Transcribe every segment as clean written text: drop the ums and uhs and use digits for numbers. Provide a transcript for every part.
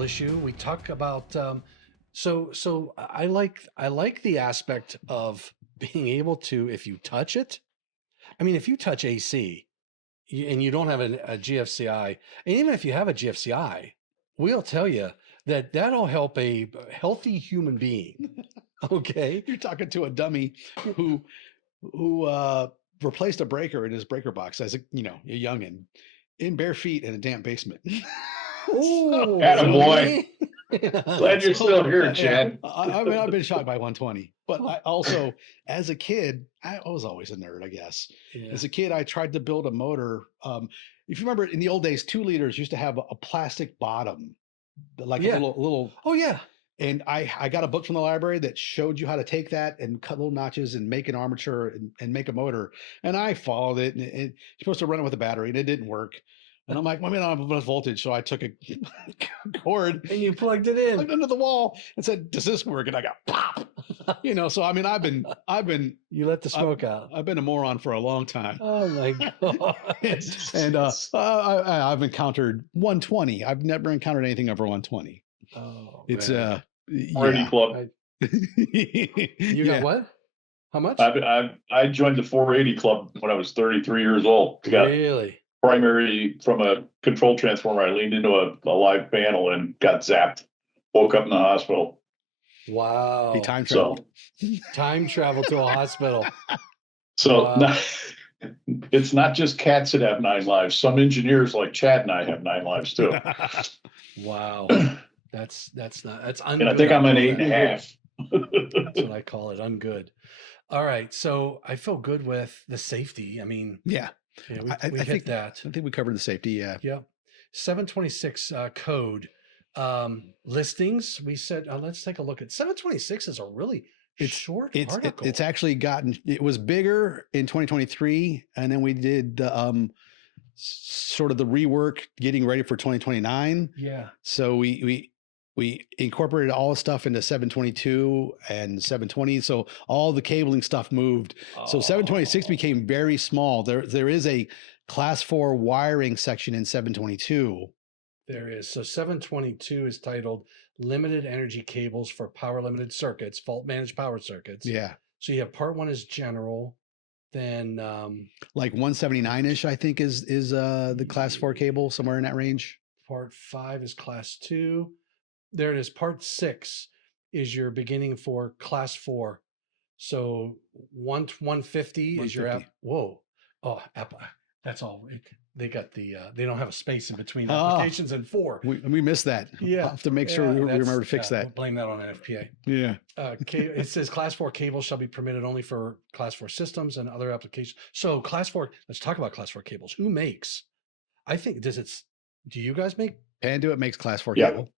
mechanical issue. We talk about so I like the aspect of being able to, if you touch it. I mean, if you touch AC and you don't have a GFCI, and even if you have a GFCI, we'll tell you that that'll help a healthy human being. Okay. You're talking to a dummy who replaced a breaker in his breaker box as a youngin in bare feet in a damp basement. Oh, Attaboy. man. Glad you're still here, Yeah, Chad. I mean, I've been shocked by 120, but I also, as a kid, I was always a nerd, I guess. Yeah. As a kid, I tried to build a motor. If you remember, in the old days, 2 liters used to have a plastic bottom, like Yeah. a little. Oh, yeah. And I got a book from the library that showed you how to take that and cut little notches and make an armature and make a motor. And I followed it, and you're supposed to run it with a battery, and it didn't work. And I'm like, well, I don't have enough voltage. So I took a cord And you plugged it in. plugged into the wall and said, does this work? And I got pop. So I mean, I've been You let the smoke out. I've been a moron for a long time. Oh my god. And I've encountered 120. I've never encountered anything over 120. Oh, It's man. 480 club. You got what? How much? I joined the 480 club when I was 33 years old. Got Really? primary from a control transformer. I leaned into a live panel and got zapped. Woke up in the hospital. Wow. He time traveled. Time travel to a hospital. So Wow. it's not just cats that have 9 lives. Some engineers like Chad and I have 9 lives too. Wow. That's ungood. And I think I'm an I call 8.5. that. That's what I call it. Ungood. All right. So I feel good with the safety. I mean, Yeah. we I hit think that. I think we covered the safety. Yeah. Yeah. 726 code listings. We said, let's take a look at 726 is a really short article. It's actually it was bigger in 2023, and then we did the sort of the rework getting ready for 2029. Yeah. So we incorporated all the stuff into 722 and 720. So all the cabling stuff moved. So 726 became very small. There is a class 4 wiring section in 722. There is. So 722 is titled Limited Energy Cables for Power Limited Circuits, Fault Managed Power Circuits. Yeah. So you have part 1 is general, then like 179-ish, I think is the class 4 cable, somewhere in that range. Part 5 is class 2. There it is. Part 6 is your beginning for class 4. So 150 is your app. Whoa. Oh, that's all. They got they don't have a space in between applications and 4. We missed that. Yeah. I'll have to make sure we remember to fix that. We'll blame that on NFPA. Yeah. It says class 4 cables shall be permitted only for class 4 systems and other applications. So class 4, let's talk about class 4 cables. Who makes? I think, do you guys make? Panduit makes class 4 Yeah. cable.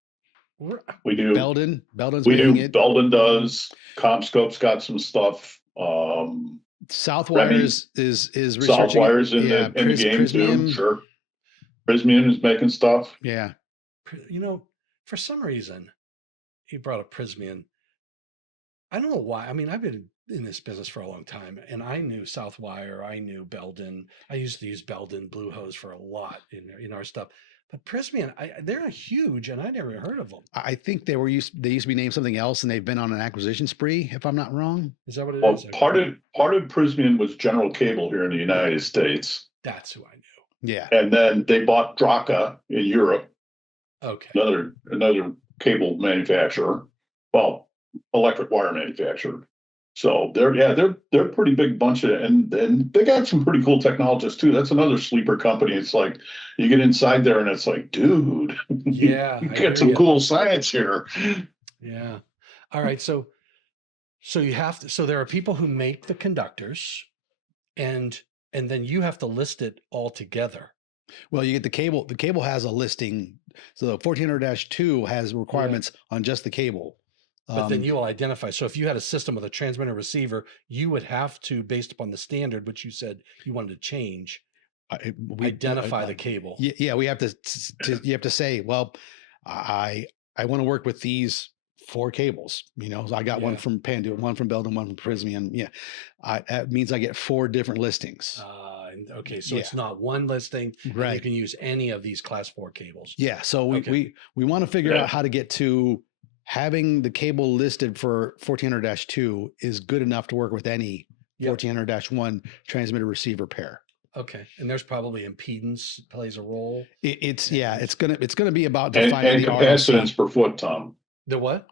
We do. Belden's we making do. it. Belden does. CommScope's got some stuff. Southwires is researching. Southwires in the game Prismium. too. Sure. Prismium is making stuff. Yeah. For some reason, he brought up Prismium. I don't know why. I mean, I've been in this business for a long time, and I knew Southwire. I knew Belden. I used to use Belden Blue Hose for a lot in our stuff. But Prismium, they're huge, and I never heard of them. I think they used to be named something else, and they've been on an acquisition spree, if I'm not wrong. Is that what it is? Part of Prismium was General Cable here in the United States. That's who I knew. Yeah. And then they bought Draka in Europe. Okay. Another cable manufacturer. Well, electric wire manufacturer. So they're a pretty big bunch and they got some pretty cool technologists too. That's another sleeper company. It's like you get inside there and it's like, dude, yeah, you get some cool science here. Yeah. All right. So you have to. So there are people who make the conductors, and then you have to list it all together. Well, you get the cable. The cable has a listing. So the 1400-2 has requirements on just the cable. But then you will identify. So if you had a system with a transmitter receiver, you would have to, based upon the standard, which you said you wanted to change, identify the cable. Yeah, we have to. You have to say, well, I want to work with these 4 cables. So I got one from Panduit, one from Belden, one from Prismium. Yeah, that means I get 4 different listings. Okay. So Yeah. it's not one listing. And you Right. can use any of these class 4 cables. Yeah. So Okay. we want to figure Yeah. out how to get to having the cable listed for 1400-2 is good enough to work with any Yep. 1400-1 transmitter receiver pair. Okay. And there's probably impedance plays a role. It's And- it's gonna be about And defining the capacitance RLC. per foot, Tom. The what?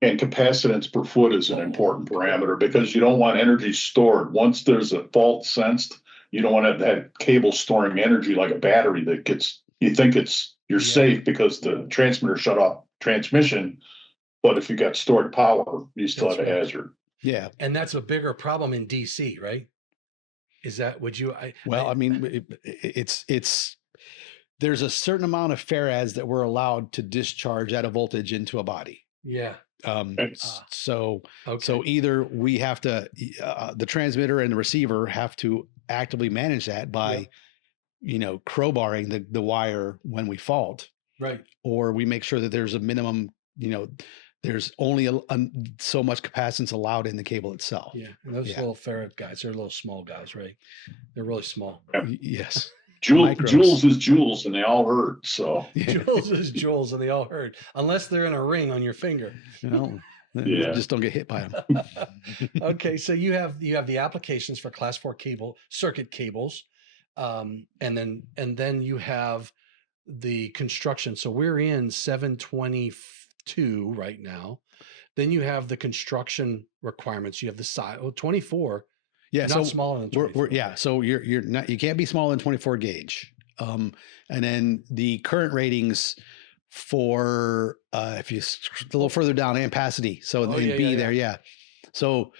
And capacitance per foot is an Oh, important parameter because you don't want energy stored. Once there's a fault sensed, you don't want that cable storing energy like a battery that gets, you think you're Yeah. safe because the transmitter shut off transmission. But if you got stored power, you still That's have a right. hazard. Yeah. And that's a bigger problem in DC, right? Is that, would you, Well, I mean, it's there's a certain amount of farads that we're allowed to discharge at a voltage into a body. yeah. So Okay. either we have to, the transmitter and the receiver have to actively manage that by, crowbarring the wire when we fault, Right. or we make sure that there's a minimum, there's only so much capacitance allowed in the cable itself. Yeah. And those Yeah. little ferret guys, they're little small guys, right? They're really small. Yes. Joules Micros. is joules, and they all hurt. So Joules is joules, and they all hurt, unless they're in a ring on your finger. Yeah. Just don't get hit by them. Okay, so you have the applications for class 4 cable circuit cables, and then you have the construction. So we're in 722 right now. Then you have the construction requirements. You have the size. 24. Yeah, Not smaller than 24. yeah. So you're not, you can't be smaller than 24 gauge. And then the current ratings for if you a little further down, ampacity. So Oh, in yeah, B yeah, there, yeah. So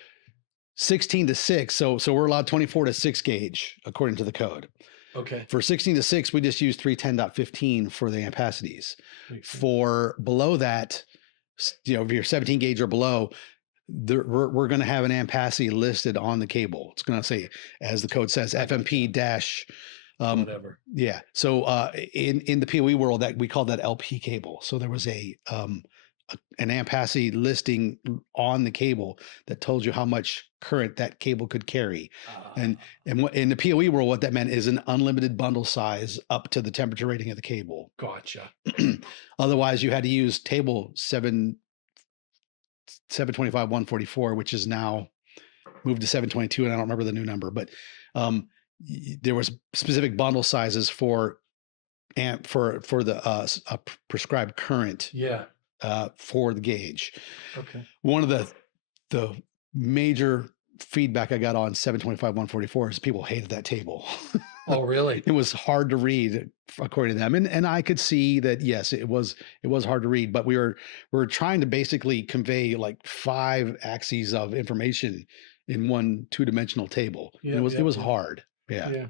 16 to 6. So we're allowed 24 to 6 gauge according to the code. Okay. For 16 to 6, we just use 310.15 for the ampacities. Makes sense. For below that, if you're 17 gauge or below, we're going to have an ampacity listed on the cable. It's going to say, as the code says, I gotcha. FMP dash. Whatever. Yeah. So in the PoE world, that we call that LP cable. So there was an ampacity listing on the cable that told you how much current that cable could carry. And in the PoE world, what that meant is an unlimited bundle size up to the temperature rating of the cable. Gotcha. Otherwise, you had to use table 725.144, which is now moved to 722, and I don't remember the new number, but there was specific bundle sizes for the prescribed current Yeah. for the gauge. Okay. One of the major feedback I got on 725.144 is people hated that table. Oh, really? It was hard to read according to them. And I could see that, yes, it was hard to read, but we were trying to basically convey like 5 axes of information in one 2-dimensional table. Yeah, It was yeah. hard. Yeah. Yeah,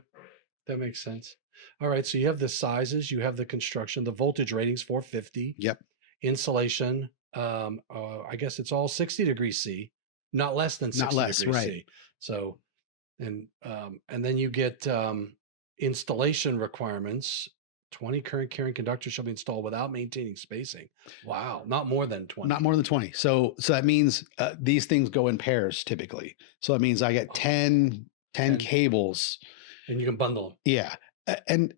that makes sense. All right, so you have the sizes, you have the construction, the voltage ratings 450. Yep. Insulation, I guess it's all 60 degrees C, not less than 60 Not less, degrees right. C. So, and then you get installation requirements. 20 current carrying conductors shall be installed without maintaining spacing. Wow, not more than 20. Not more than 20. So that means these things go in pairs typically. So that means I get 10 cables. And you can bundle them. Yeah. And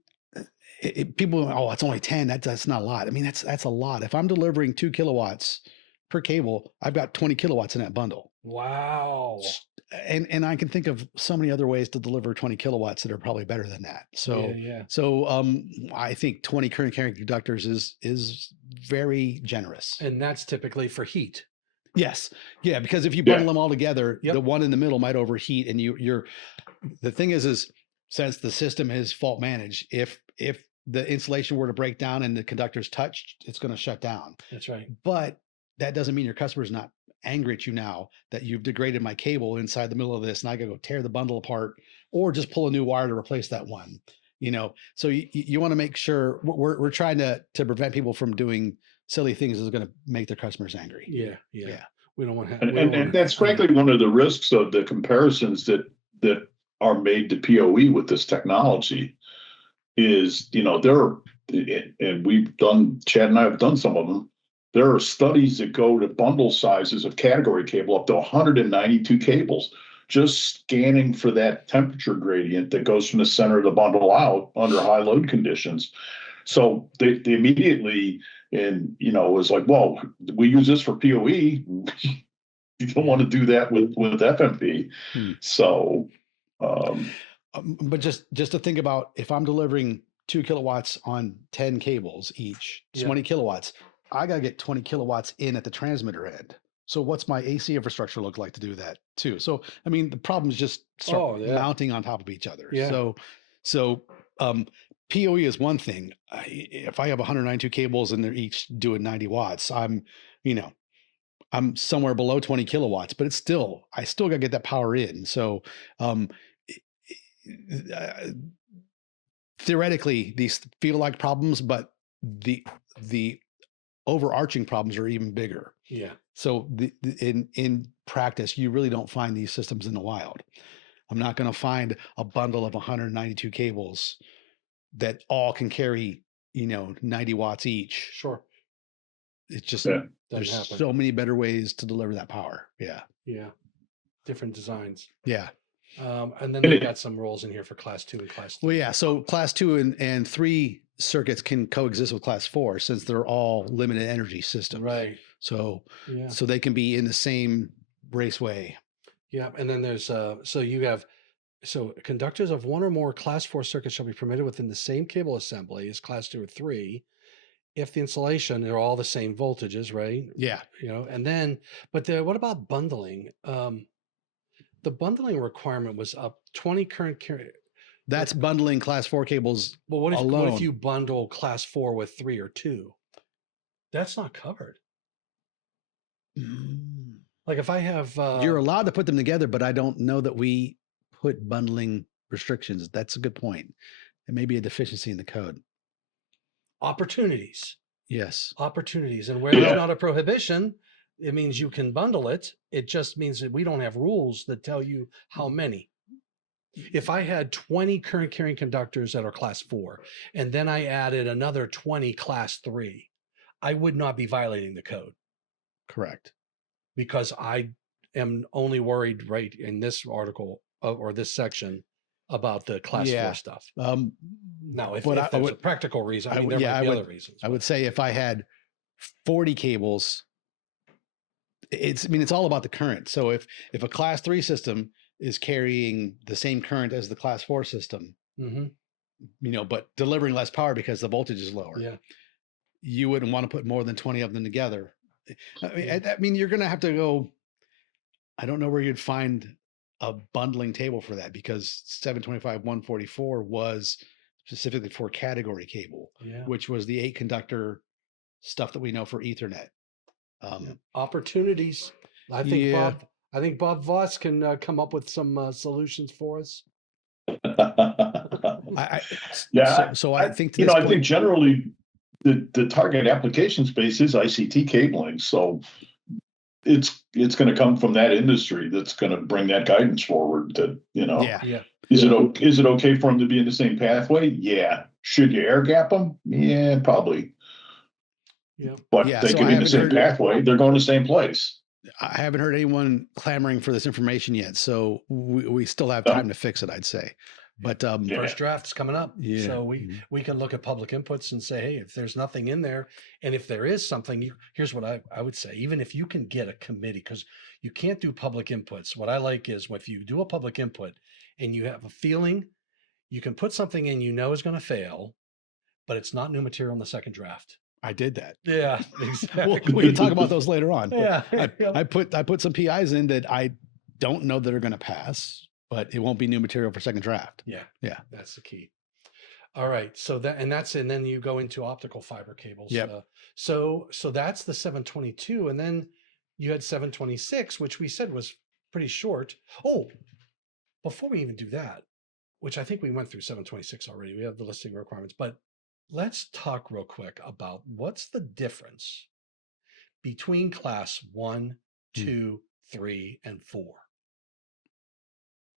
people, oh, it's only 10. That's not a lot. I mean, that's a lot. If I'm delivering 2 kilowatts per cable, I've got 20 kilowatts in that bundle. Wow. And I can think of so many other ways to deliver 20 kilowatts that are probably better than that. So, Yeah. I think 20 current carrying conductors is very generous. And that's typically for heat. Yes. Yeah. Because if you bundle them all together, Yep. the one in the middle might overheat. And the thing is since the system is fault managed, if the insulation were to break down and the conductor's touched, it's going to shut down. That's right. But that doesn't mean your customer's not angry at you now that you've degraded my cable inside the middle of this, and I got to go tear the bundle apart or just pull a new wire to replace that one. So you want to make sure we're trying to prevent people from doing silly things that's going to make their customers angry. Yeah. We don't want to have. and that's frankly one of the risks of the comparisons that are made to PoE with this technology is, there are, and Chad and I have done some of them. There are studies that go to bundle sizes of category cable up to 192 cables. just scanning for that temperature gradient that goes from the center of the bundle out under high load conditions. So they immediately, and was like, well, we use this for PoE. You don't want to do that with FMP. So, but just to think about, if I'm delivering 2 kilowatts on 10 cables each, 20 kilowatts, I got to get 20 kilowatts in at the transmitter end. So what's my AC infrastructure look like to do that too? So, I mean, the problems just start mounting on top of each other. Yeah. So PoE is one thing. If I have 192 cables and they're each doing 90 watts, I'm somewhere below 20 kilowatts, but I still got to get that power in. So, theoretically, these feel like problems, but the overarching problems are even bigger. Yeah. So in practice, you really don't find these systems in the wild. I'm not going to find a bundle of 192 cables that all can carry, 90 watts each. Sure. It's just, there's happen. so many better ways to deliver that power. Yeah. Yeah. Different designs. Yeah. And then they've got some rules in here for class 2 and class 3. Well, yeah. So class 2 and 3 circuits can coexist with class 4 since they're all limited energy systems. Right. So they can be in the same raceway. Yeah. And then there's, conductors of one or more class 4 circuits shall be permitted within the same cable assembly as class 2 or 3. If the installation, they're all the same voltages, right? Yeah. And then, but what about bundling? The bundling requirement was up 20 current carry. That's bundling class 4 cables. But what if you bundle class 4 with 3 or 2? That's not covered. Like if I have, you're allowed to put them together, but I don't know that we put bundling restrictions. That's a good point. It may be a deficiency in the code. Opportunities. Yes. Opportunities. And where there's not a prohibition, it means you can bundle it. It just means that we don't have rules that tell you how many. If I had 20 current carrying conductors that are class 4, and then I added another 20 class 3, I would not be violating the code. Correct. Because I am only worried right in this article or this section about the class 4 stuff. Now, if there's a practical reason, there might be other reasons. I would say if I had 40 cables, it's all about the current. So if a class 3 system is carrying the same current as the class 4 system, but delivering less power because the voltage is lower, you wouldn't want to put more than 20 of them together. I mean, you're going to have to go. I don't know where you'd find a bundling table for that, because 725.144 was specifically for category cable, which was the 8 conductor stuff that we know for Ethernet. Opportunities. I think Bob Voss can come up with some solutions for us. I think I think generally the target application space is ICT cabling, so it's going to come from that industry that's going to bring that guidance forward. That is it okay for them to be in the same pathway? Yeah. Should you air gap them? Yeah, probably. Yeah, but they can be in the same pathway. They're going to the same place. I haven't heard anyone clamoring for this information yet, so we still have time to fix it, I'd say. But first draft's coming up, so we can look at public inputs and say, hey, if there's nothing in there, and if there is something, here's what I would say. Even if you can get a committee, because you can't do public inputs. What I like is if you do a public input and you have a feeling, you can put something in is going to fail, but it's not new material in the second draft. I did that. Yeah, exactly. we can talk about those later on. Yeah, I put some PIs in that I don't know that are going to pass, but it won't be new material for second draft. Yeah, that's the key. All right, and then you go into optical fiber cables. Yeah. So that's the 722, and then you had 726, which we said was pretty short. Oh, before we even do that, which I think we went through 726 already. We have the listing requirements, but let's talk real quick about what's the difference between class 1, 2, 3, and 4.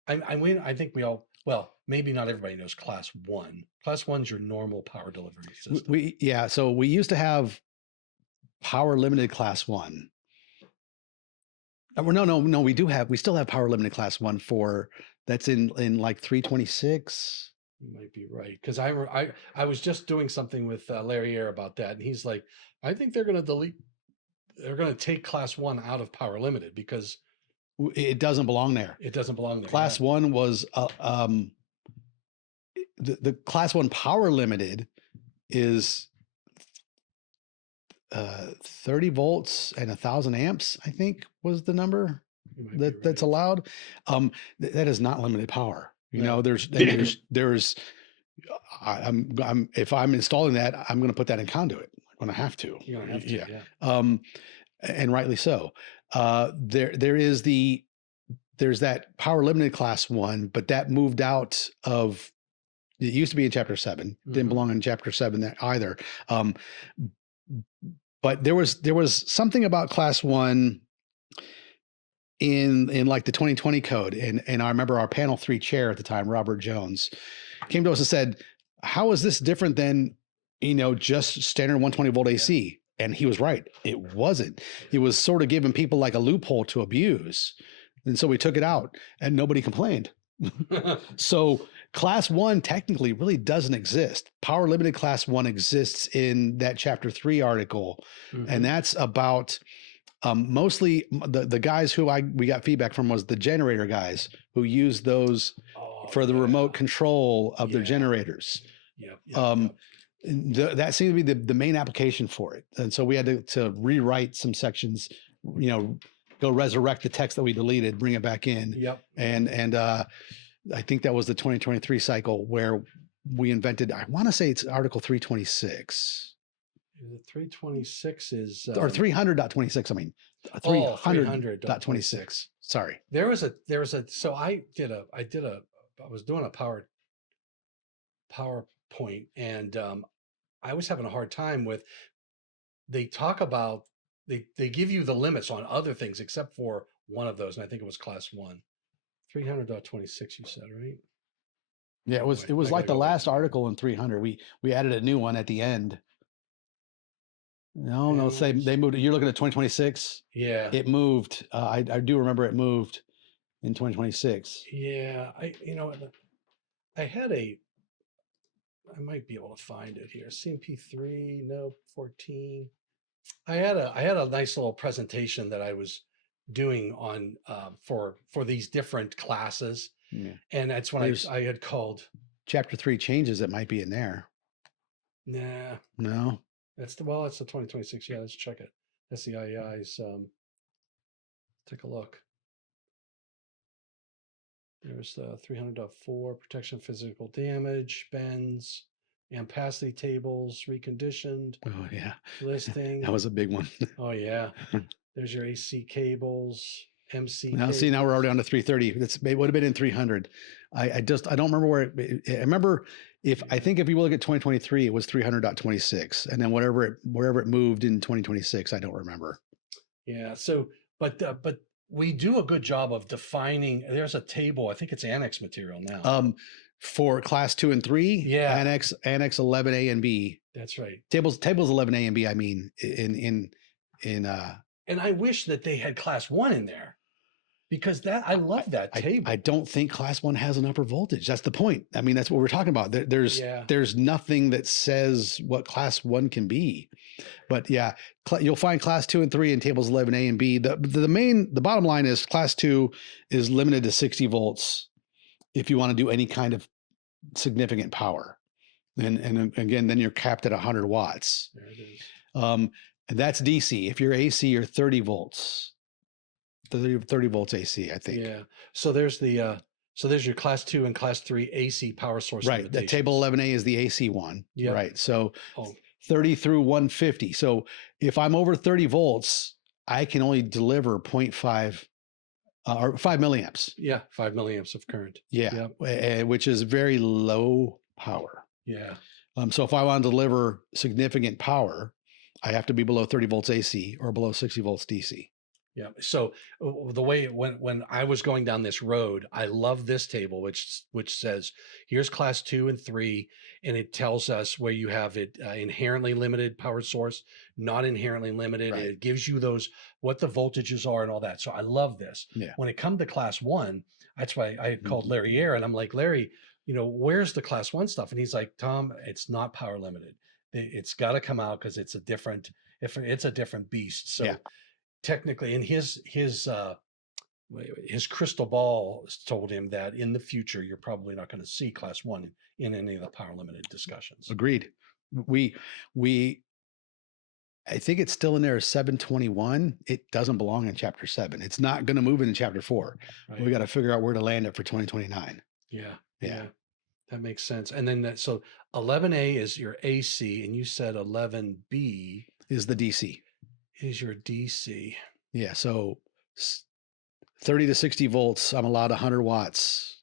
I think maybe not everybody knows class 1. Class 1's your normal power delivery system. So we used to have power limited class 1. Well, no. We still have power limited class 1 for that's in like 326. You might be right, because I was just doing something with Larry Air about that, and he's like, I think they're going to delete. They're going to take class 1 out of power limited because It doesn't belong there. it doesn't belong there. Class 1 was the class 1 power limited is 30 volts and 1,000 amps, I think was the number that's allowed. That is not limited power. You know, there's I'm if I'm installing that, I'm going to put that in conduit. I'm going to have to. You're going to have to. Yeah. And rightly so. There's that power limited class 1, but that moved out of. It used to be in chapter 7. Didn't belong in chapter 7 either. But there was something about class 1 in like the 2020 code, and I remember our panel 3 chair at the time, Robert Jones, came to us and said, "How is this different than just standard 120 volt AC?" And he was right. It wasn't. It was sort of giving people like a loophole to abuse, and so we took it out, and nobody complained. So class 1 technically really doesn't exist. Power limited class 1 exists in that chapter 3 article. And that's about mostly the guys who we got feedback from was the generator guys who use those for the remote control of their generators. That seemed to be the main application for it. And so we had to rewrite some sections, go resurrect the text that we deleted, bring it back in. And I think that was the 2023 cycle where we invented, I want to say it's Article 326. The 326 is or 300.26. I mean, 300.26. Sorry. There was a so I was doing a PowerPoint, and I was having a hard time with, they talk about, they give you the limits on other things except for one of those. And I think it was class 1. 300.26, you said, right? Yeah, it was like the last article in 300. We added a new one at the end. No, say they moved. You're looking at 2026. Yeah, it moved. I do remember it moved in 2026. Yeah, I might be able to find it here. CMP3, no 14. I had a nice little presentation that I was doing on for these different classes, and that's when I had called chapter 3 changes that might be in there. Nah, no, that's the 2026. Yeah, let's check it. That's the IEI's. Take a look. There's 300.4 protection of physical damage, bends, ampacity tables, reconditioned. Oh yeah, listing. That was a big one. Oh yeah. There's your AC cables, MC. Now see, now we're already on to 330. It would have been in 300. I don't remember where I remember I think if you look at 2023, it was 300.26, and then wherever it moved in 2026, I don't remember. Yeah. So, but we do a good job of defining. There's a table. I think it's annex material now. For class 2 and 3, yeah, annex 11A and B. That's right. Tables 11A and B. I mean, in and I wish that they had class 1 in there, because I love that table. I don't think class 1 has an upper voltage. That's the point. I mean, that's what we're talking about. There's nothing that says what class 1 can be. But yeah, you'll find class 2 and 3 in tables 11A and B. The bottom line is class 2 is limited to 60 volts if you want to do any kind of significant power. And again, then you're capped at 100 watts. There it is. And that's DC. If you're AC, you're 30 volts. 30 volts AC, I think. Yeah. So there's your class 2 and class 3 AC power source. Right. The table 11A is the AC one. Yeah. Right. So 30 through 150. So if I'm over 30 volts, I can only deliver 0.5 or 5 milliamps. Yeah. 5 milliamps of current. Yeah. Yep. Which is very low power. Yeah. So if I want to deliver significant power, I have to be below 30 volts AC or below 60 volts DC. Yeah. And then Yeah. So the way when I was going down this road, I love this table, which says here's class 2 and 3, and it tells us where you have it inherently limited power source, not inherently limited. Right. It gives you those what the voltages are and all that. So I love this. Yeah. When it comes to class 1, that's why I called Larry Air, and I'm like, Larry, where's the class 1 stuff? And he's like, Tom, it's not power limited. It's got to come out because it's a different beast. So Yeah. technically, and his crystal ball told him that in the future you're probably not going to see class 1 in any of the power limited discussions. Agreed. I think it's still in there as 721. It doesn't belong in chapter 7. It's not going to move into chapter 4. Right. We got to figure out where to land it for 2029. Yeah, that makes sense. And then so 11A is your AC, and you said 11B is the DC. Is your DC. Yeah, so 30 to 60 volts, I'm allowed 100 watts.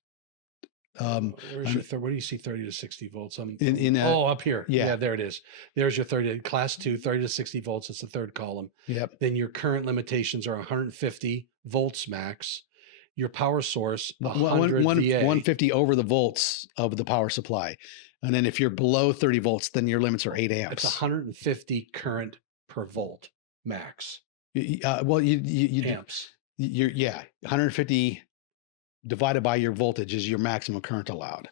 Where's your where do you see 30 to 60 volts? Up here. Yeah, there it is. There's your 30 class 2, 30 to 60 volts. It's the third column. Yep. Then your current limitations are 150 volts max. Your power source, 150 over the volts of the power supply. And then if you're below 30 volts, then your limits are 8 amps. It's 150 current per volt max. Well, you amps. 150 divided by your voltage is your maximum current allowed.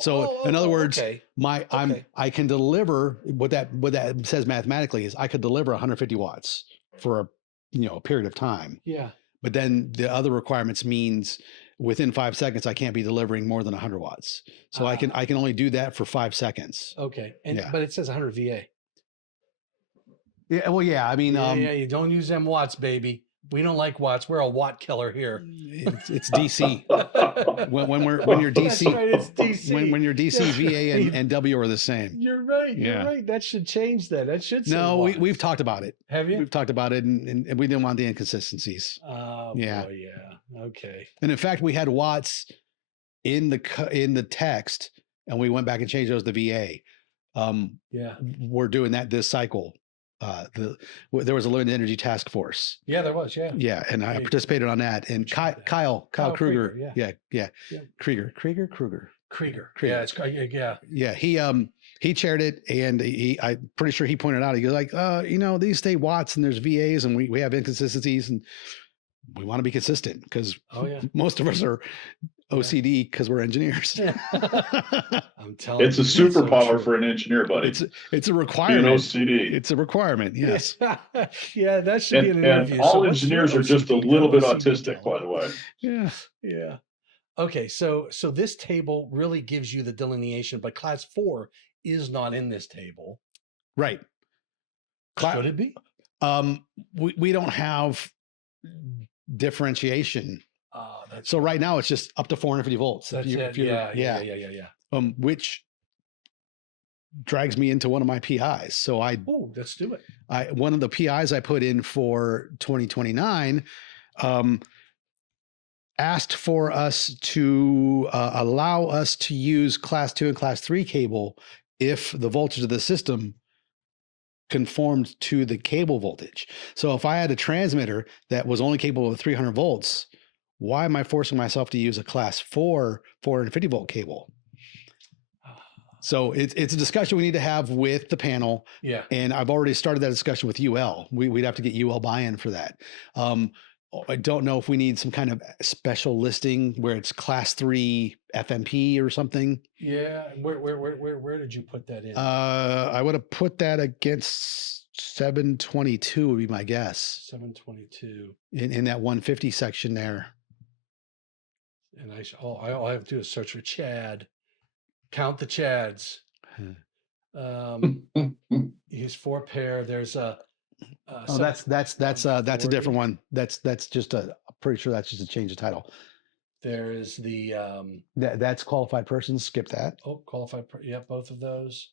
So in other words, okay. I can deliver what that says mathematically is I could deliver 150 watts for a period of time. Yeah. But then the other requirements means within 5 seconds I can't be delivering more than 100 watts. So I can only do that for 5 seconds. Okay. But it says 100 VA. Yeah. Well, yeah. I mean, you don't use them watts, baby. We don't like watts. We're a watt killer here. It's DC. when you're DC, that's right, it's DC. When you're DC, VA and W are the same. You're right. You're right. That should change that. That should. No, we've talked about it. Have you? We've talked about it, and we didn't want the inconsistencies. Oh, yeah. Boy, yeah. Okay. And in fact, we had watts in the text, and we went back and changed those to VA. We're doing that this cycle. There was a limited energy task force. Yeah, there was. Yeah, and I participated on that. And Kyle Kruger. Yeah. Krieger. Yeah, he chaired it, and I'm pretty sure he pointed out. He goes like, these stay watts, and there's VAs, and we have inconsistencies, and we want to be consistent because most of us are OCD because we're engineers. I'm telling you, it's a superpower for an engineer, buddy. It's a requirement. Being OCD. It's a requirement. Yes. Yeah, that should be an interview. And all engineers are just a little bit autistic, by the way. Yeah. Yeah. Okay, so this table really gives you the delineation, but class 4 is not in this table. Right. Should it be? We don't have differentiation. So right now it's just up to 450 volts. That's it. Yeah. Which drags me into one of my PIs. So let's do it. One of the PIs I put in for 2029 asked for us to allow us to use class 2 and class 3 cable if the voltage of the system conformed to the cable voltage. So if I had a transmitter that was only capable of 300 volts, why am I forcing myself to use a class 4 450 volt cable? So it's a discussion we need to have with the panel. Yeah. And I've already started that discussion with UL. We'd have to get UL buy-in for that. I don't know if we need some kind of special listing where it's class 3 FMP or something. Yeah. Where did you put that in? I would have put that against 722 would be my guess. 722. In that 150 section there. And all I have to do is search for Chad. Count the Chads. He's 4 pair. There's a. That's a different one. That's just I'm pretty sure that's just a change of title. There is the. That's qualified persons. Skip that. Oh, qualified. Both of those.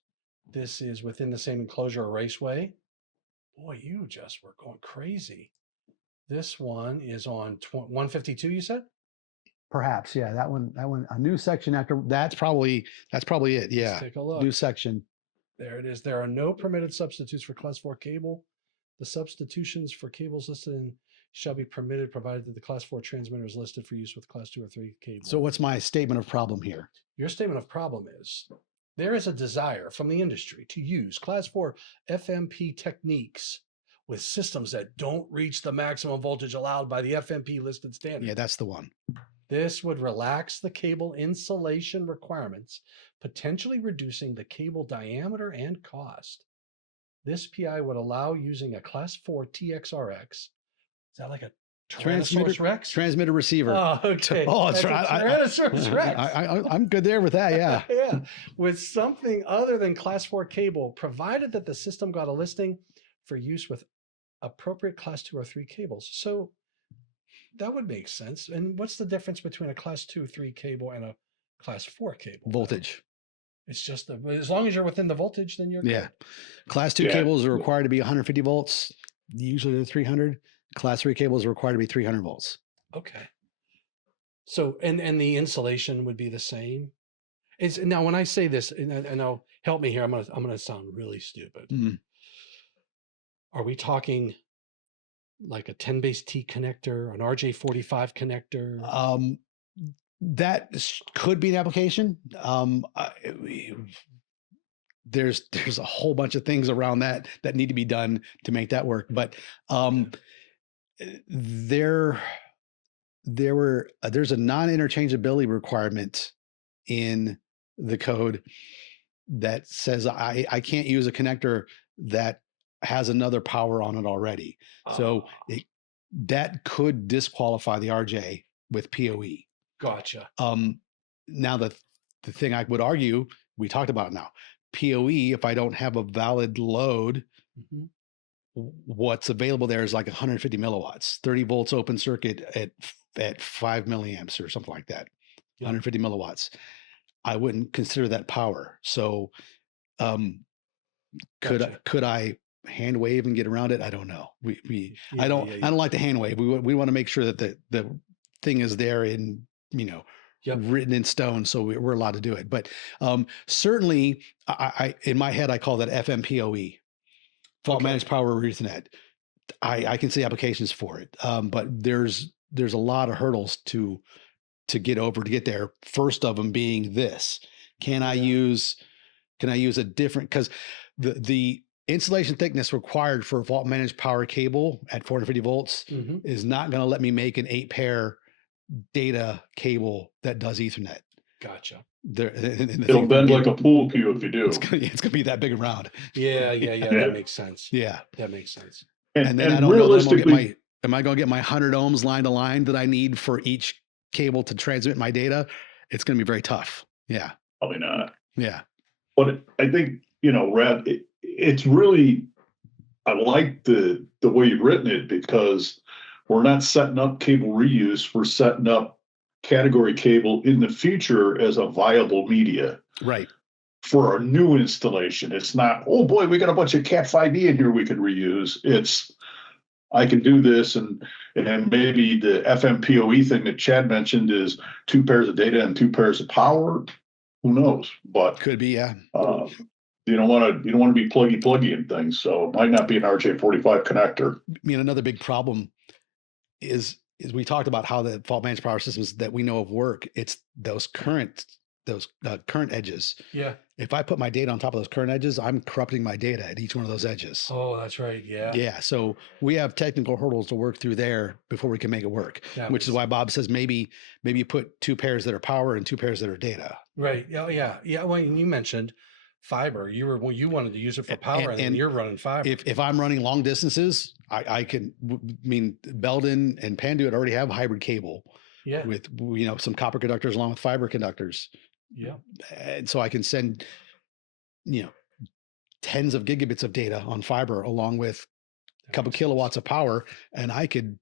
This is within the same enclosure or raceway. Boy, you just were going crazy. This one is on 152. You said. Perhaps, yeah. That one, a new section after. That's probably it. Yeah. Let's take a look. New section. There it is. There are no permitted substitutes for class 4 cable. The substitutions for cables listed in shall be permitted provided that the class 4 transmitter is listed for use with class 2 or 3 cable. So what's my statement of problem here? Your statement of problem is there is a desire from the industry to use class 4 FMP techniques with systems that don't reach the maximum voltage allowed by the FMP listed standard. Yeah, that's the one. This would relax the cable insulation requirements, potentially reducing the cable diameter and cost. This PI would allow using a class 4 TXRX. Is that like a Tyrannosaurus Rex? Transmitter receiver. Oh, okay. Oh, that's right. Tyrannosaurus Rex. I'm good there with that. Yeah. Yeah. With something other than class 4 cable, provided that the system got a listing for use with appropriate class 2 or 3 cables. So that would make sense. And what's the difference between a class 2, 3 cable and a class 4 cable? Voltage. It's just as long as you're within the voltage, then you're Yeah. good. Class 2 cables are required to be 150 volts. Usually they're 300. Class 3 cables are required to be 300 volts. Okay. So, and the insulation would be the same. It's now when I say this, and now help me here, I'm gonna sound really stupid. Mm. Are we talking like a 10 base T connector, an RJ45 connector? That could be an application. There's a whole bunch of things around that need to be done to make that work. But there's a non-interchangeability requirement in the code that says I can't use a connector that has another power on it already. So that could disqualify the RJ with PoE. Gotcha. Now the thing I would argue, we talked about it now, PoE, if I don't have a valid load, what's available there is like 150 milliwatts, 30 volts open circuit at 5 milliamps or something like that, 150 milliwatts. I wouldn't consider that power. So could I hand wave and get around it? I don't know. I don't like to hand wave. We want to make sure that the thing is there in, written in stone, so we're allowed to do it. But certainly, I in my head I call that FMPoE, fault managed power over Ethernet. I can see applications for it, but there's a lot of hurdles to get over to get there. First of them being this: can I use a different, because the insulation thickness required for a fault managed power cable at 450 volts is not going to let me make an 8-pair data cable that does Ethernet. Gotcha. It'll bend like a pool cue if you do. It's gonna be that big around. Yeah. That makes sense. Yeah, that makes sense. And then I don't know that am I going to get my 100 ohms line to line that I need for each cable to transmit my data? It's going to be very tough. Yeah, probably not. Yeah, but I think Rad, it's really, I like the way you've written it, because we're not setting up cable reuse. We're setting up category cable in the future as a viable media. Right. For a new installation. It's not, oh boy, we got a bunch of Cat 5e in here we could reuse. It's, I can do this, and then maybe the FMPoE thing that Chad mentioned is 2 pairs of data and 2 pairs of power. Who knows? But could be, yeah. You don't want to be pluggy in things, so it might not be an RJ45 connector. I mean, another big problem is we talked about how the fault managed power systems that we know of work. It's those current edges. Yeah. If I put my data on top of those current edges, I'm corrupting my data at each one of those edges. Oh, that's right. Yeah. Yeah. So we have technical hurdles to work through there before we can make it work, which is why Bob says maybe you put 2 pairs that are power and 2 pairs that are data. Right. Yeah. Well, you mentioned fiber. You wanted to use it for power, and you're running fiber. If I'm running long distances, I can. I mean, Belden and Panduit already have hybrid cable. Yeah. With some copper conductors along with fiber conductors. Yeah. And so I can send tens of gigabits of data on fiber along with a couple kilowatts of power, and I could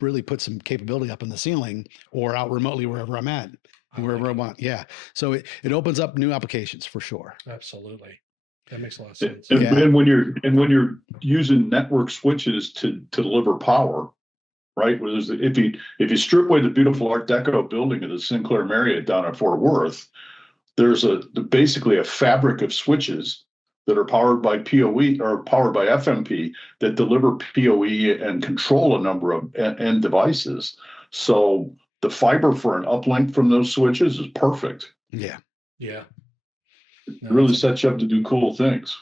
really put some capability up in the ceiling or out remotely wherever I'm at. Wherever I want. Yeah. So it opens up new applications for sure. Absolutely. That makes a lot of sense. And when you're using network switches to deliver power, right? If you strip away the beautiful Art Deco building of the Sinclair Marriott down at Fort Worth, there's basically a fabric of switches that are powered by PoE or powered by FMP that deliver PoE and control a number of end devices. So the fiber for an uplink from those switches is perfect. Yeah. Yeah. It No, really that's sets you up to do cool things.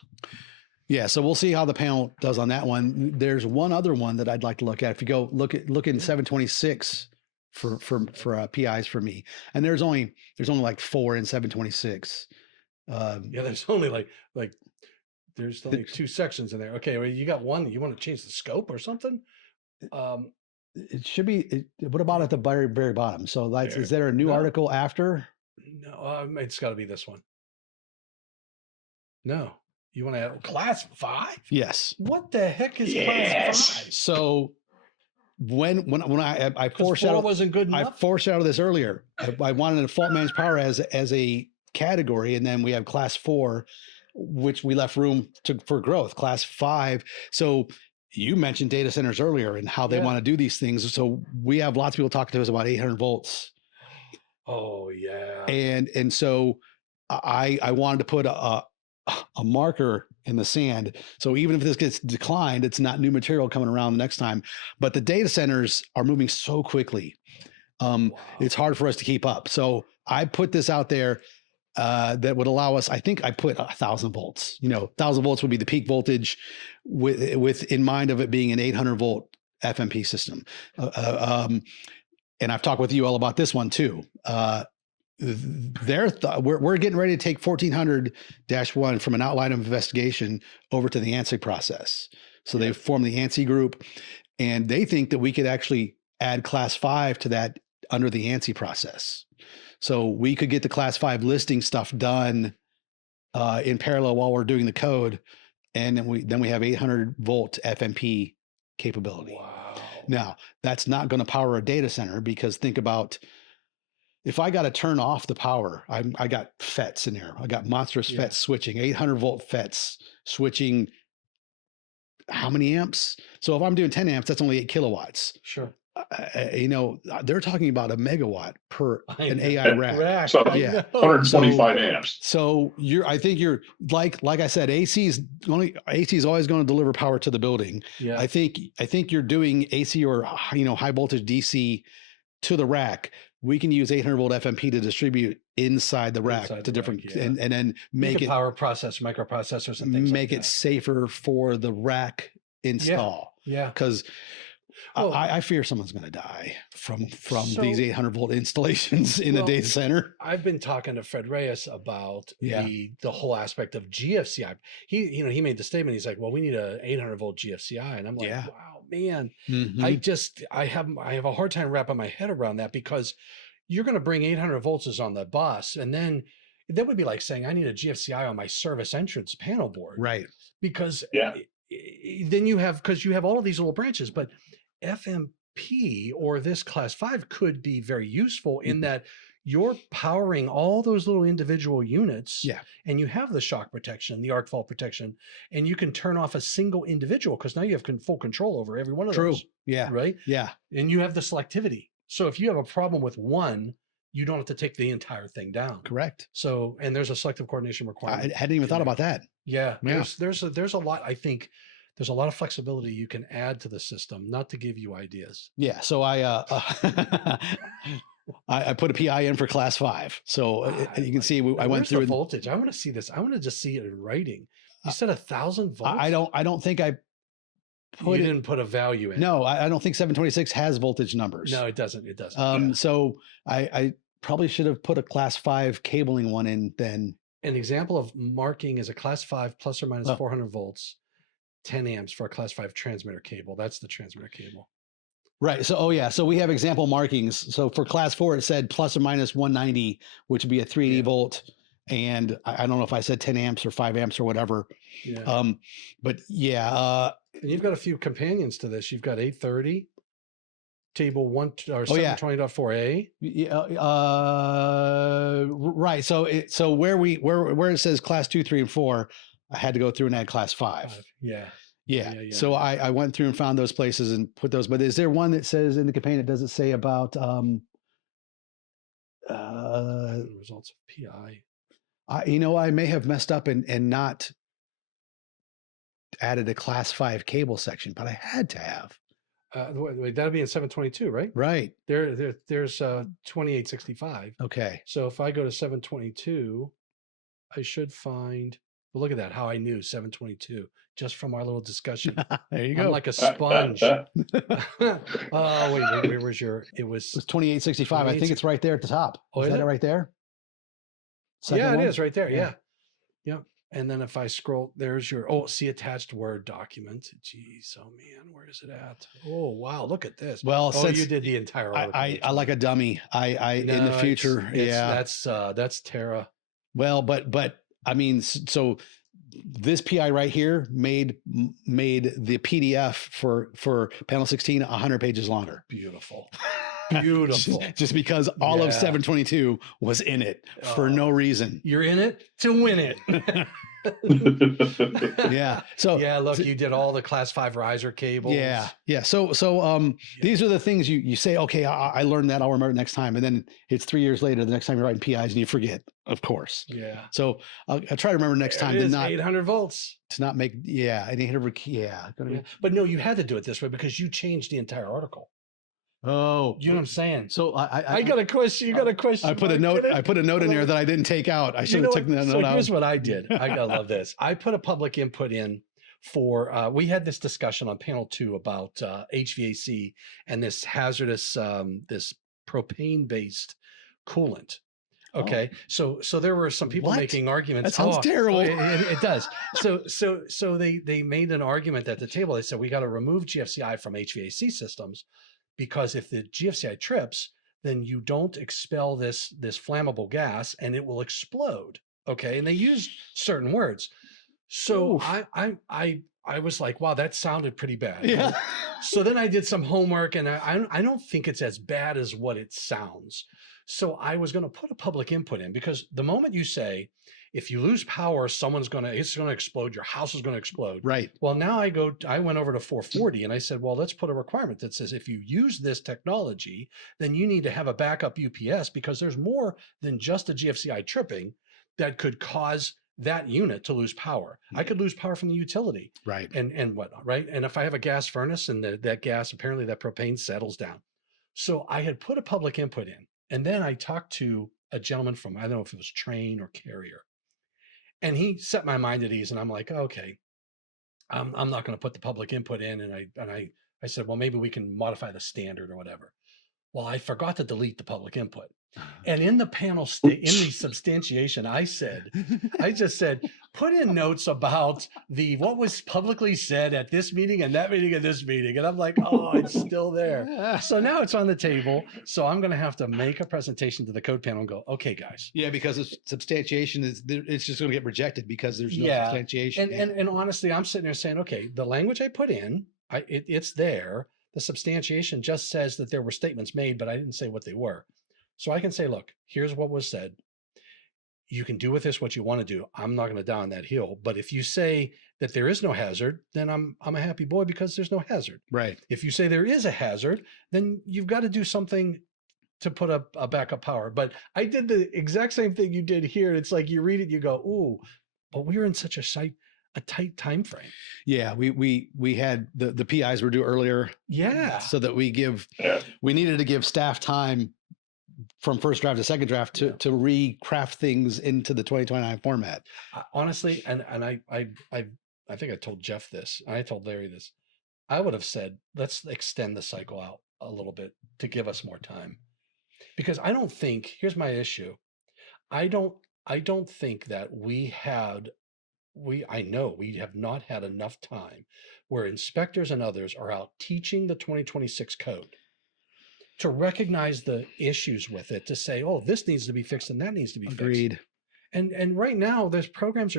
Yeah, so we'll see how the panel does on that one. There's one other one that I'd like to look at. If you go look in 726 for PIs for me, and there's only like 4 in 726. yeah, there's only like there's only 2 sections in there. Okay, well, you got one. You want to change the scope or something? It should be. What about at the very bottom? So that's, is there a new No. article after? No, it's got to be this one. No, you want to add class 5? Yes. What the heck is Yes. class 5? So when I 'Cause 4 foreshadowed, wasn't good I enough. foreshadowed this earlier. I wanted a fault managed power as a category, and then we have class 4, which we left room for growth. Class 5. So you mentioned data centers earlier and how they Yeah. want to do these things. So we have lots of people talking to us about 800 volts, Oh yeah. and so I wanted to put a marker in the sand. So even if this gets declined, it's not new material coming around the next time. But the data centers are moving so quickly. Wow. It's hard for us to keep up. So I put this out there that would allow us. I think I put 1,000 volts. 1,000 volts would be the peak voltage, with in mind of it being an 800 volt FMP system. And I've talked with you all about this one too. We're getting ready to take 1400-1 from an outline of investigation over to the ANSI process. So they've formed the ANSI group, and they think that we could actually add class 5 to that under the ANSI process. So we could get the class 5 listing stuff done in parallel while we're doing the code, and then we have 800 volt FMP capability. Wow. Now, that's not going to power a data center, because think about, if I got to turn off the power, I got FETs in there. I got monstrous FETs switching, 800 volt FETs switching how many amps? So if I'm doing 10 amps, that's only 8 kilowatts. Sure. They're talking about a megawatt per an know. AI rack. So Yeah. 125 amps. So I think you're like I said, AC is always going to deliver power to the building. Yeah. I think you're doing AC or high voltage DC to the rack. We can use 800 volt FMP to distribute inside the rack to different, and then make it power processor, microprocessors, and things make it safer for the rack install. Yeah. Because I fear someone's going to die from these 800 volt installations in a data center. I've been talking to Fred Reyes about the whole aspect of GFCI. He made the statement. He's like, well, we need a 800 volt GFCI. And I'm like, wow, man, I have a hard time wrapping my head around that, because you're going to bring 800 volts on the bus. And then that would be like saying, I need a GFCI on my service entrance panel board. Right. Because then you have all of these little branches, but FMP or this class 5 could be very useful in that you're powering all those little individual units, and you have the shock protection, the arc fault protection, and you can turn off a single individual, because now you have full control over every one of those. Yeah. Right. Yeah. And you have the selectivity. So if you have a problem with one, you don't have to take the entire thing down. Correct. So, and there's a selective coordination requirement. I hadn't even thought about that. Yeah. There's a lot, I think. There's a lot of flexibility you can add to the system, not to give you ideas. Yeah. So I put a PI in for class 5. So you can see I went through the voltage. I want to see this. I want to just see it in writing. You said 1,000 volts. I don't think I didn't put a value in. No, I don't think 726 has voltage numbers. No, it doesn't. It doesn't. So I probably should have put a class 5 cabling one in then. An example of marking is a class 5 plus or minus 400 volts. 10 amps for a class 5 transmitter cable. That's the transmitter cable. Right. So, so we have example markings. So for class 4, it said plus or minus 190, which would be a 380 volt. And I don't know if I said 10 amps or 5 amps or whatever. Yeah. But and you've got a few companions to this. You've got 830, table 1 or 720.4a. Right. So where it says class 2, 3, and 4, I had to go through and add class 5. Yeah. So I went through and found those places and put those. But is there one that says in the companion, does it say about results of PI? I may have messed up and not added a class 5 cable section, but I had to have. Wait, that'll be in 722, right? Right. There's 2865. Okay. So if I go to 722, I should find. Well, look at that. How I knew 722 just from our little discussion. There you I'm go. like a sponge. Oh, wait, where was your? It It was was. 2865. I think it's right there at the top. Oh, Is is that it? it right there? Second Yeah, it one? is right there. Yeah. Yeah. Yep. And then if I scroll, there's your, oh, see attached Word document. Jeez, oh man, where is it at? Oh, wow. Look at this. Well, Oh, since you did the entire article. I like a dummy. I in the No, future. That's Tara. Well, but I mean, so this PI right here made the PDF for panel 16 100 pages longer. Beautiful. Beautiful. Just because all of Yeah. 722 was in it for no reason. You're in it to win it. Yeah. So yeah, look, you did all the class 5 riser cables. yeah. So these are the things you say, okay, I learned that, I'll remember it next time. And then it's 3 years later, the next time you're writing PIs and you forget, of course. Yeah. So I'll try to remember next time It to is not 800 volts. make, an 800, gonna Yeah. be, But no, you had to do it this way because you changed the entire article. oh, You know what I'm saying? so I got a question. You got a question. I put a note. I put a note in there that I didn't take out. I should have taken that So note here's out. what I did. I gotta love this. I put a public input in for. We had this discussion on panel 2 about HVAC and this hazardous, this propane-based coolant. Okay, so there were some people What? making arguments. That sounds terrible. It does. So they made an argument at the table. They said we got to remove GFCI from HVAC systems because if the GFCI trips, then you don't expel this flammable gas and it will explode. Okay, and they used certain words. So Oof. I was like, wow, that sounded pretty bad. Yeah. So then I did some homework, and I don't think it's as bad as what it sounds. So I was going to put a public input in because the moment you say, if you lose power, it's going to explode. Your house is going to explode. Right. Well, now I went over to 440 and I said, well, let's put a requirement that says if you use this technology, then you need to have a backup UPS because there's more than just a GFCI tripping that could cause that unit to lose power. I could lose power from the utility. Right. And whatnot, right? And if I have a gas furnace and that gas, apparently that propane settles down. So I had put a public input in. And then I talked to a gentleman from, I don't know if it was Train or Carrier. And he set my mind at ease. And I'm like, okay, I'm not going to put the public input in. And I said, well, maybe we can modify the standard or whatever. Well, I forgot to delete the public input. And in the panel in the substantiation, I just said, put in notes about what was publicly said at this meeting and that meeting and this meeting. And I'm like, oh, it's still there. So now it's on the table. So I'm going to have to make a presentation to the code panel and go, okay, guys. Yeah, because it's substantiation it's just going to get rejected because there's no substantiation. And honestly, I'm sitting there saying, okay, the language I put in, it's there. The substantiation just says that there were statements made, but I didn't say what they were. So I can say, look, here's what was said. You can do with this what you want to do. I'm not going to die on that hill. But if you say that there is no hazard, then I'm a happy boy because there's no hazard. Right. If you say there is a hazard, then you've got to do something to put up a backup power. But I did the exact same thing you did here. It's like you read it, you go, ooh, but we were in such a tight time frame. Yeah, we had the PIs were due earlier. Yeah. So that we needed to give staff time from first draft to second draft to recraft things into the 2029 format. Honestly, and I think I told Jeff this, and I told Larry this. I would have said, let's extend the cycle out a little bit to give us more time. Because I don't think, here's my issue. I don't think that I know we have not had enough time where inspectors and others are out teaching the 2026 code to recognize the issues with it, to say, oh, this needs to be fixed and that needs to be fixed. Agreed. And right now, there's programs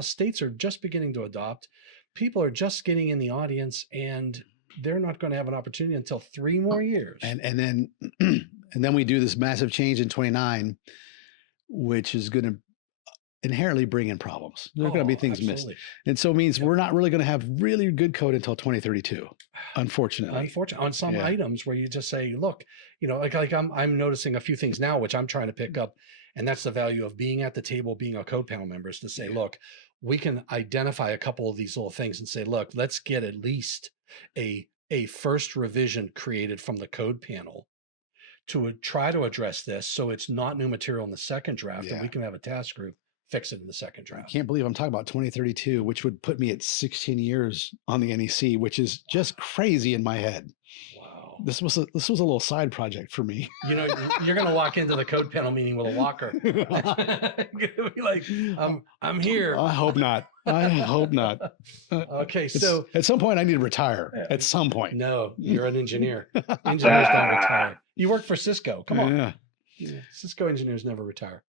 states are just beginning to adopt. People are just getting in the audience, and they're not going to have an opportunity until 3 more years. And then we do this massive change in 29, which is going to inherently bring in problems. There are going to be things missed. And so it means we're not really going to have really good code until 2032, unfortunately. On some items where you just say, look, like I'm noticing a few things now, which I'm trying to pick up. And that's the value of being at the table, being a code panel member, is to say, look, we can identify a couple of these little things and say, look, let's get at least a first revision created from the code panel to try to address this, so it's not new material in the second draft, and we can have a task group fix it in the second I draft. can't believe I'm talking about 2032, which would put me at 16 years on the NEC, which is just crazy in my head. Wow. This was a little side project for me. You know, you're going to walk into the code panel meeting with a walker. You're going to be like, I'm here. I hope not. I hope not. Okay, so at some point I need to retire. At some point. No, you're an engineer. Engineers don't retire. You work for Cisco. Come on. Yeah. Cisco engineers never retire.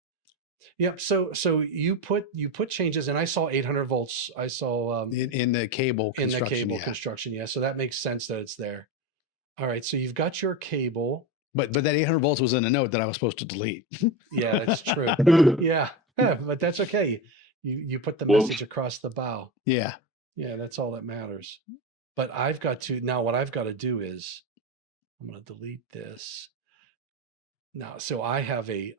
Yeah. So you put changes, and I saw 800 volts. I saw in the cable construction. Construction. Yeah. So that makes sense that it's there. All right. So you've got your cable. But that 800 volts was in a note that I was supposed to delete. Yeah, that's true. Yeah, but that's okay. You put the message across the bow. Yeah. Yeah, that's all that matters. But what I've got to do is I'm going to delete this. Now, so I have a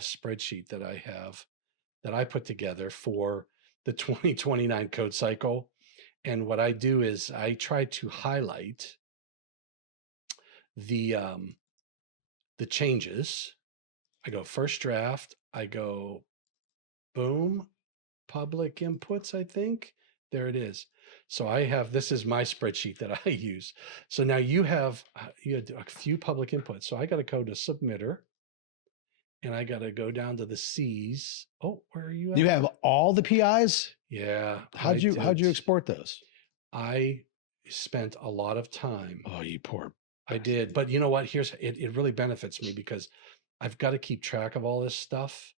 spreadsheet that I put together for the 2029 code cycle. And what I do is I try to highlight the changes. I go first draft, I go boom, public inputs, I think. There it is. So this is my spreadsheet that I use. So now you had a few public inputs. So I got to go to submitter, and I got to go down to the C's. Oh, where are you at? You have all the PIs? Yeah. How'd you export those? I spent a lot of time. Oh, you poor. I did. But you know what? It really benefits me because I've got to keep track of all this stuff.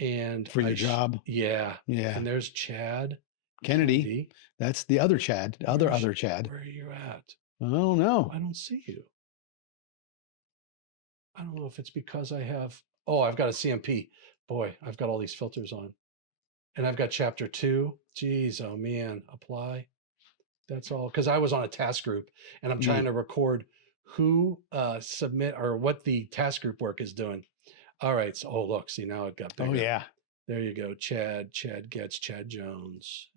And for your job. Yeah. Yeah. And there's Chad Kennedy. That's the other Chad. Other Chad. Where are you at? Oh no. I don't see you. I don't know if it's because I've got a CMP. Boy, I've got all these filters on. And I've got chapter 2. Geez, oh man, apply. That's all. Because I was on a task group and I'm trying to record who submit or what the task group work is doing. All right. So, look, see, now it got bigger. Oh, yeah. There you go. Chad gets Chad Jones.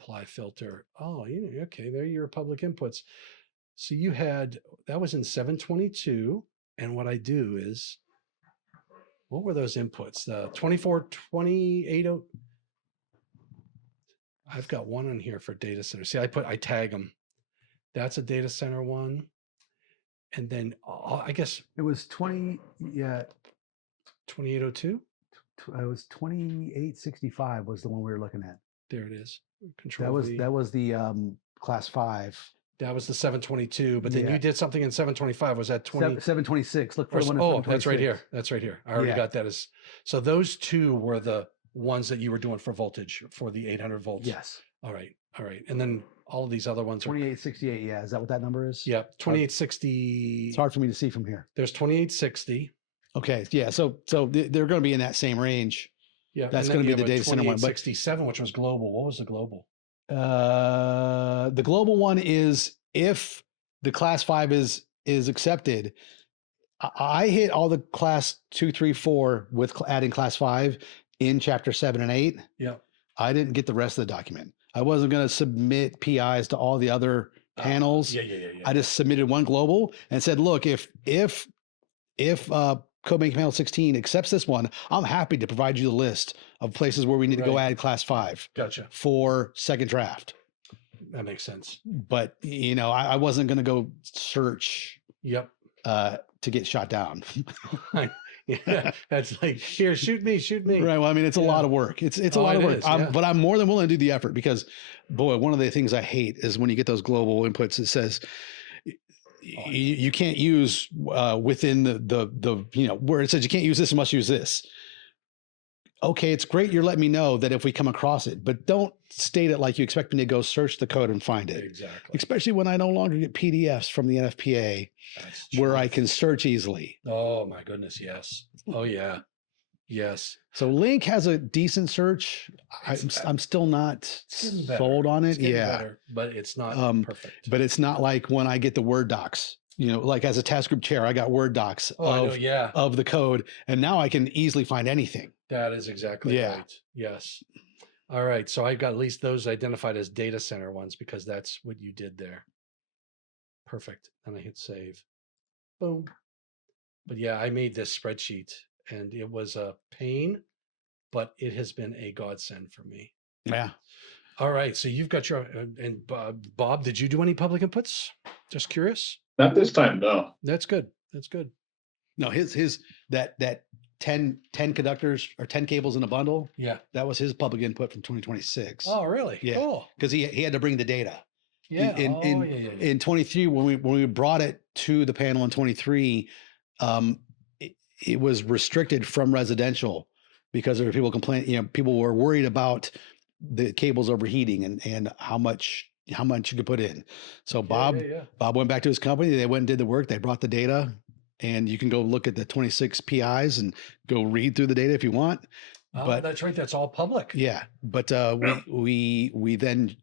Apply filter. Oh, okay. There are your public inputs. So that was in 722. And what I do is, what were those inputs? The 24, 28. I've got one in here for data center. See, I tag them. That's a data center one. And then I guess it was 20. Yeah. 2802. It was 2865 was the one we were looking at. There it is. That was the class 5. That was the 722, but then you did something in 725. Was that 726? Look for the one. Oh, that's right here. That's right here. I already got that. So those two were the ones that you were doing for voltage for the 800 volts. Yes. All right. And then all of these other ones 2868. Yeah. Is that what that number is? Yeah. 2860. It's hard for me to see from here. There's 2860. Okay. Yeah. So they're going to be in that same range. Yeah. That's going to be the data center one. But 67, which was global. What was the global? The global one is if the class 5 is accepted. I hit all the class 2, 3, 4 with adding class 5 in chapter 7 and 8. Yeah. I didn't get the rest of the document. I wasn't going to submit PIs to all the other panels. Yeah. I just submitted one global and said, look, if Code Panel 16 accepts this one, I'm happy to provide you the list of places where we need to go add class 5. Gotcha. For second draft. That makes sense. But I wasn't going to go search. Yep. To get shot down. Yeah, that's like, here, shoot me. Right. Well, I mean, it's a lot of work. It's a lot of work. But I'm more than willing to do the effort because, boy, one of the things I hate is when you get those global inputs. It says you can't use within the where it says you can't use this, you must use this. Okay, it's great you're letting me know that if we come across it, but don't state it like you expect me to go search the code and find it. Exactly. Especially when I no longer get PDFs from the NFPA where I can search easily. Oh my goodness, yes. Oh yeah. Yes. So Link has a decent search. I'm still not sold on it. Yeah. Better, but it's not perfect. But it's not like when I get the Word docs. Like as a task group chair, I got Word docs of the code, and now I can easily find anything. That is exactly right. Yes. All right. So I've got at least those identified as data center ones because that's what you did there. Perfect. And I hit save. Boom. But yeah, I made this spreadsheet and it was a pain, but it has been a godsend for me. Yeah. All right. So you've got your, and Bob, did you do any public inputs? Just curious. Not this time, no. That's good. That's good. No, that 10 conductors or 10 cables in a bundle, Yeah. that was his public input from 2026. Oh, really? Yeah. Cool. Because he had to bring the data. Yeah. In 23, when we brought it to the panel in 23, it was restricted from residential because there were people complaining, people were worried about the cables overheating and how much you could put in. So Bob went back to his company, they went and did the work, they brought the data, and you can go look at the 26 PIs and go read through the data if you want. Oh, But that's right. That's all public. yeah, but we then,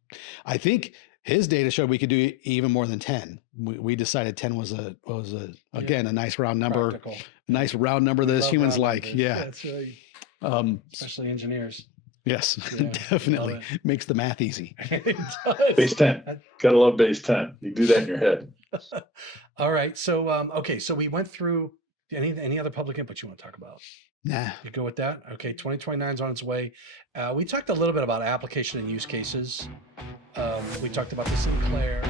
I think his data showed we could do even more than 10. We decided 10 was again a nice round number, Practical. nice round number that Love humans round like. numbers. Yeah. That's right. Especially engineers. Yes, Yeah, love definitely makes the math easy. It does. Base 10. Gotta love base 10. You do that in your head. All right. So okay. So we went through any other public input you want to talk about? Nah. You go with that? Okay. 2029 is on its way. We talked a little bit about application and use cases. We talked about the Sinclair.